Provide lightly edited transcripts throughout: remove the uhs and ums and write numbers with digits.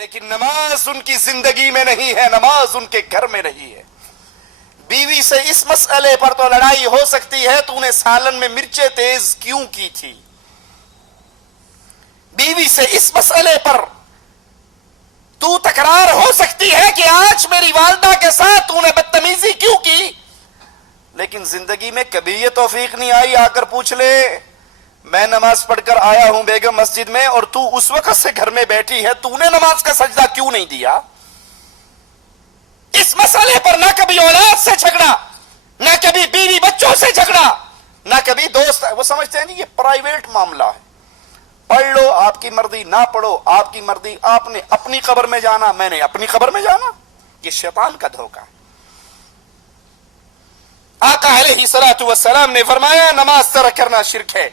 لیکن نماز ان کی زندگی میں نہیں ہے، نماز ان کے گھر میں نہیں ہے۔ بیوی سے اس مسئلے پر تو لڑائی ہو سکتی ہے، تو نے سالن میں مرچیں تیز کیوں کی تھی؟ بیوی سے اس مسئلے پر تو تکرار ہو سکتی ہے کہ آج میری والدہ کے ساتھ تو نے بدتمیزی کیوں کی، لیکن زندگی میں کبھی یہ توفیق نہیں آئی آ کر پوچھ لے میں نماز پڑھ کر آیا ہوں بیگم مسجد میں اور تو اس وقت سے گھر میں بیٹھی ہے، تو نے نماز کا سجدہ کیوں نہیں دیا؟ اس مسئلے پر نہ کبھی اولاد سے جھگڑا، نہ کبھی بیوی بچوں سے جھگڑا، نہ کبھی دوست، وہ سمجھتے ہیں یہ پرائیویٹ معاملہ ہے، پڑھ لو آپ کی مرضی، نہ پڑھو آپ کی مرضی، آپ نے اپنی قبر میں جانا، میں نے اپنی قبر میں جانا۔ یہ شیطان کا دھوکہ ہے۔ آقا علیہ الصلوۃ والسلام نے فرمایا نماز ترک کرنا شرک ہے۔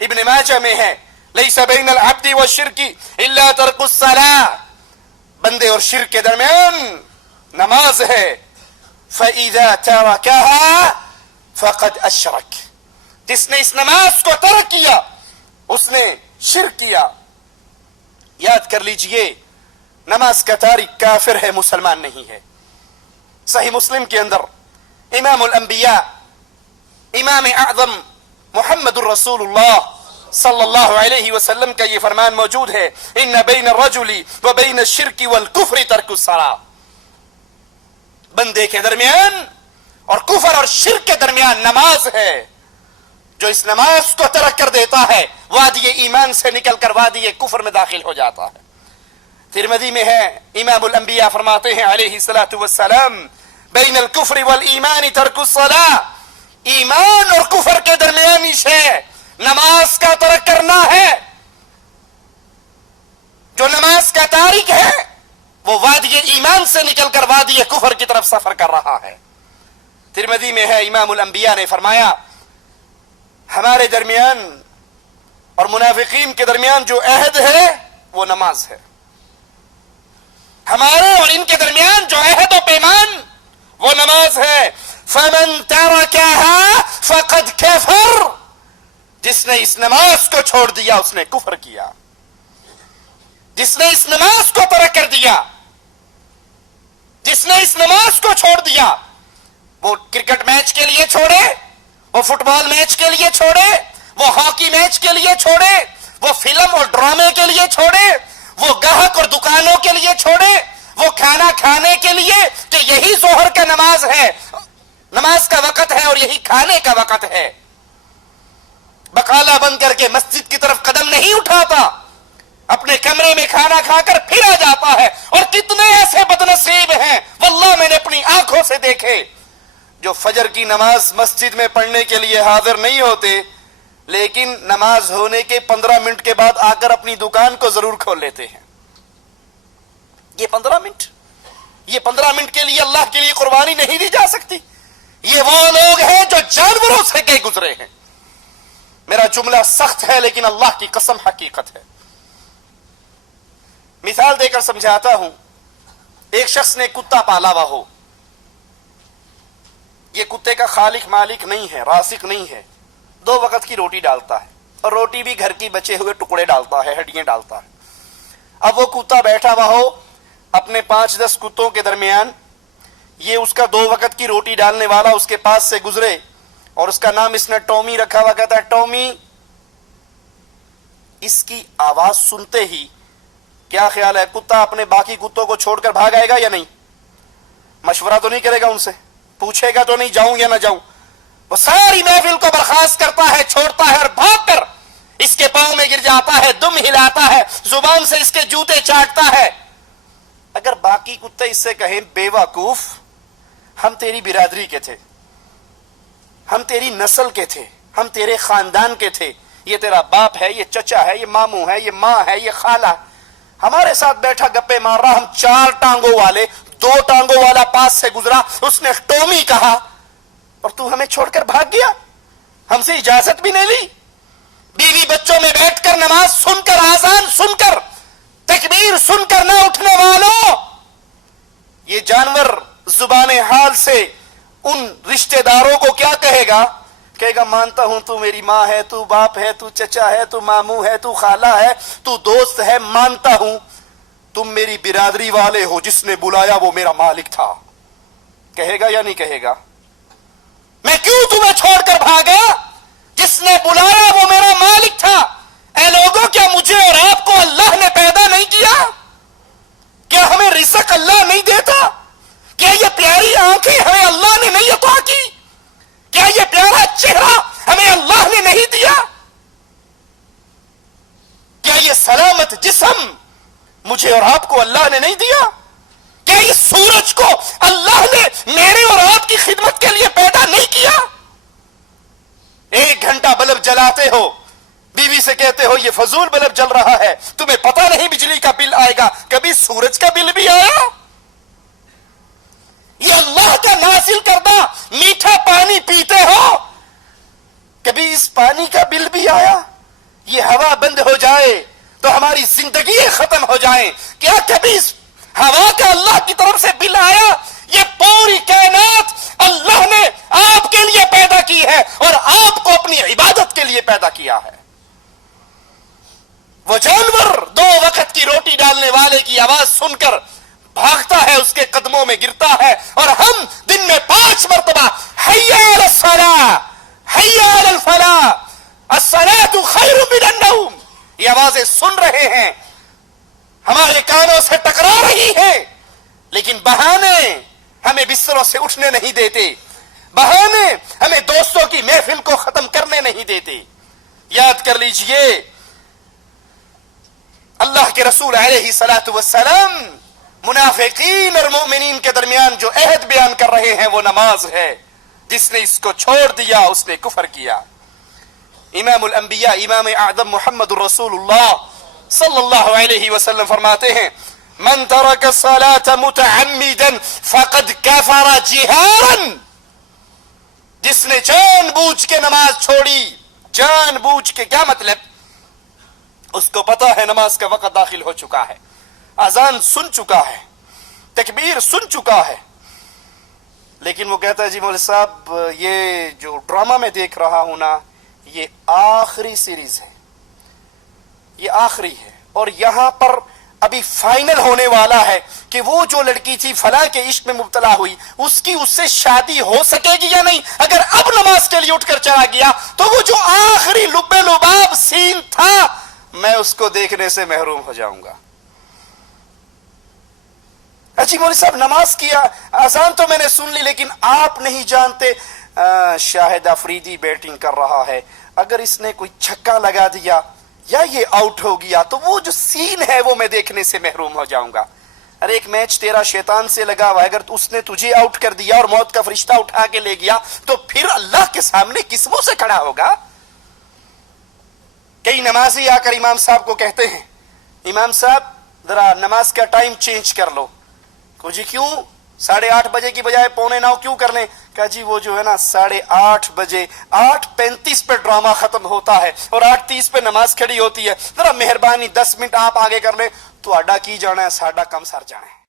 ابن ماجہ میں ہے لیس بین العبد والشرک الا ترک الصلاۃ، بندے اور شرک کے درمیان نماز ہے۔ فَإِذَا تَرَكَهَا فَقَدْ أَشْرَكَ، جس نے اس نماز کو ترک کیا اس نے شرک کیا۔ یاد کر لیجئے نماز کا تارک کافر ہے، مسلمان نہیں ہے۔ صحیح مسلم کے اندر امام الانبیاء امام اعظم محمد الرسول اللہ صلی اللہ علیہ وسلم کا یہ فرمان موجود ہے، ان بین الرجل و بین الشرک والکفر ترک الصلاۃ، بندے کے درمیان اور کفر اور شرک کے درمیان نماز ہے۔ جو اس نماز کو ترک کر دیتا ہے وادی ایمان سے نکل کر وادی کفر میں داخل ہو جاتا ہے۔ ترمذی میں ہے امام الانبیاء فرماتے ہیں علیہ الصلوۃ والسلام بین الکفر والایمان ترک الصلاۃ، ایمان اور کفر کے درمیانی شے نماز کا ترک کرنا ہے۔ جو نماز کا تارک ہے وہ وادی ایمان سے نکل کر وادی کفر کی طرف سفر کر رہا ہے۔ ترمذی میں ہے امام الانبیاء نے فرمایا ہمارے درمیان اور منافقین کے درمیان جو عہد ہے وہ نماز ہے، ہمارے اور ان کے درمیان جو عہد و پیمان وہ نماز ہے۔ فَمَن تَرَكَهَا فَقَدْ كَفَرَ، جس نے اس نماز کو چھوڑ دیا اس نے کفر کیا، جس نے اس نماز کو ترک کر دیا، جس نے اس نماز کو چھوڑ دیا، وہ کرکٹ میچ کے لیے چھوڑے، وہ فٹ بال میچ کے لیے چھوڑے، وہ ہاکی میچ کے لیے چھوڑے، وہ فلم اور ڈرامے کے لیے چھوڑے، وہ گاہک اور دکانوں کے لیے چھوڑے، وہ کھانا کھانے کے لیے کہ یہی ظہر کا نماز ہے، نماز کا وقت ہے اور یہی کھانے کا وقت ہے، بقالہ بند کر کے مسجد کی طرف قدم نہیں اٹھاتا، اپنے کمرے میں کھانا کھا کر پھر آ جاتا ہے۔ اور کتنے ایسے بدنصیب ہیں واللہ میں نے اپنی آنکھوں سے دیکھے جو فجر کی نماز مسجد میں پڑھنے کے لیے حاضر نہیں ہوتے، لیکن نماز ہونے کے 15 منٹ کے بعد آ کر اپنی دکان کو ضرور کھول لیتے ہیں۔ یہ 15 منٹ کے لیے اللہ کے لیے قربانی نہیں دی جا سکتی۔ یہ وہ لوگ ہیں جو جانوروں سے گئے گزرے ہیں۔ میرا جملہ سخت ہے لیکن اللہ کی قسم حقیقت ہے۔ مثال دے کر سمجھاتا ہوں، ایک شخص نے کتا پالا ہوا ہو، یہ کتے کا خالق مالک نہیں ہے، رازق نہیں ہے، 2 وقت کی روٹی ڈالتا ہے اور روٹی بھی گھر کی بچے ہوئے ٹکڑے ڈالتا ہے، ہڈیاں ڈالتا ہے۔ اب وہ کتا بیٹھا ہوا ہو اپنے 5-10 کتوں کے درمیان، یہ اس کا 2 وقت کی روٹی ڈالنے والا اس کے پاس سے گزرے اور اس کا نام اس نے ٹومی رکھا ہوا، کہتا ہے ٹومی، اس کی آواز سنتے ہی کیا خیال ہے کتا اپنے باقی کتوں کو چھوڑ کر بھاگ آئے گا یا نہیں؟ مشورہ تو نہیں کرے گا ان سے، پوچھے گا تو نہیں جاؤں یا نہ جاؤں؟ وہ ساری محفل کو برخاست کرتا ہے، چھوڑتا ہے اور بھاگ کر اس کے پاؤں میں گر جاتا ہے، دم ہلاتا ہے، زبان سے اس کے جوتے چاٹتا ہے۔ اگر باقی کتے اس سے کہیں بے وقوف، ہم تیری برادری کے تھے، ہم تیری نسل کے تھے، ہم تیرے خاندان کے تھے، یہ تیرا باپ ہے، یہ چچا ہے، یہ ماموں ہے، یہ ماں ہے، یہ خالہ، ہمارے ساتھ بیٹھا گپے مار رہا، ہم 4 ٹانگوں والے، 2 ٹانگوں والا پاس سے گزرا، اس نے ٹومی کہا اور تو ہمیں چھوڑ کر بھاگ گیا، ہم سے اجازت بھی نہیں لی۔ بیوی بچوں میں بیٹھ کر نماز سن کر، آذان سن کر، تکبیر سن کر نہ اٹھنے والوں، یہ جانور زبان حال سے ان رشتہ داروں کو کیا کہے گا؟ کہے گا مانتا ہوں تو میری ماں ہے، تو باپ ہے، تو چچا ہے، تو ماموں ہے، تو خالہ ہے، تو دوست ہے، مانتا ہوں، تم میری برادری والے ہو, جس نے بلایا وہ میرا مالک تھا. کہے گا یا نہیں کہے گا؟ میں کیوں تمہیں چھوڑ کر بھاگا؟ جس نے بلایا وہ میرا مالک تھا. اے لوگوں, کیا مجھے اور آپ کو اللہ نے پیدا نہیں کیا؟ کیا ہمیں رزق اللہ نہیں دیتا؟ کیا یہ پیاری آنکھیں ہمیں اللہ نے نہیں عطا کی؟ کیا یہ پیارا چہرہ ہمیں اللہ نے نہیں دیا؟ کیا یہ سلامت جسم مجھے اور آپ کو اللہ نے نہیں دیا؟ کیا اس سورج کو اللہ نے میرے اور آپ کی خدمت کے لیے پیدا نہیں کیا؟ 1 گھنٹہ بلب جلاتے ہو, بیوی سے کہتے ہو یہ فضول بلب جل رہا ہے, تمہیں پتہ نہیں بجلی کا بل آئے گا. کبھی سورج کا بل بھی آیا؟ یہ اللہ کا نازل کردہ میٹھا پانی پیتے ہو, کبھی اس پانی کا بل بھی آیا؟ یہ ہوا بند ہو جائے تو ہماری زندگی ختم ہو جائیں, کیا کبھی اس ہوا کا اللہ کی طرف سے بل آیا؟ یہ پوری کائنات اللہ نے آپ کے لیے پیدا کی ہے اور آپ کو اپنی عبادت کے لیے پیدا کیا ہے. وہ جانور 2 وقت کی روٹی ڈالنے والے کی آواز سن کر بھاگتا ہے, اس کے قدموں میں گرتا ہے, اور ہم دن میں 5 مرتبہ حی علی الصلاۃ, حی علی الفلاح, الصلاۃ خیر من النوم یہ آوازیں سن رہے ہیں, ہمارے کانوں سے ٹکرا رہی ہیں, لیکن بہانے ہمیں بستروں سے اٹھنے نہیں دیتے, بہانے ہمیں دوستوں کی محفل کو ختم کرنے نہیں دیتے. یاد کر لیجئے, اللہ کے رسول علیہ الصلوۃ والسلام منافقین اور مومنین کے درمیان جو عہد بیان کر رہے ہیں وہ نماز ہے. جس نے اس کو چھوڑ دیا اس نے کفر کیا. امام الانبیاء امام اعظم محمد الرسول اللہ صلی اللہ علیہ وسلم فرماتے ہیں, من ترک الصلاة متعمدا فقد کفر جہارا, جس نے جان بوجھ کے نماز چھوڑی. جان بوجھ کے کیا مطلب؟ اس کو پتا ہے نماز کا وقت داخل ہو چکا ہے, اذان سن چکا ہے, تکبیر سن چکا ہے, لیکن وہ کہتا ہے جی مولوی صاحب یہ جو ڈرامہ میں دیکھ رہا ہوں نا یہ آخری سیریز ہے, یہ آخری ہے, اور یہاں پر ابھی فائنل ہونے والا ہے کہ وہ جو لڑکی تھی فلاں کے عشق میں مبتلا ہوئی اس کی اس سے شادی ہو سکے گی یا نہیں. اگر اب نماز کے لیے اٹھ کر چلا گیا تو وہ جو آخری لب لباب سین تھا میں اس کو دیکھنے سے محروم ہو جاؤں گا. اچھی مولوی صاحب نماز کیا, اذان تو میں نے سن لی, لیکن آپ نہیں جانتے شاہد افریدی بیٹنگ کر رہا ہے, اگر اس نے کوئی چھکا لگا دیا یا یہ آؤٹ ہو گیا تو وہ جو سین ہے وہ میں دیکھنے سے محروم ہو جاؤں گا. ارے ایک میچ تیرا شیطان سے لگا ہوا ہے, اگر اس نے تجھے آؤٹ کر دیا اور موت کا فرشتہ اٹھا کے لے گیا تو پھر اللہ کے سامنے کس منہ سے کھڑا ہوگا؟ کئی نمازی آ کر امام صاحب کو کہتے ہیں, امام صاحب ذرا نماز کا ٹائم چینج کر لو. کو جی کیوں 8:30 بجے کی بجائے 8:45 کیوں کر لیں؟ کہا جی وہ جو ہے نا 8:30 بجے 8:35 پہ ڈرامہ ختم ہوتا ہے اور 8:30 پہ نماز کھڑی ہوتی ہے, ذرا مہربانی 10 منٹ آپ آگے کر لیں, تو اڈا کی جانا ہے ساڈا کم سر جانا ہے.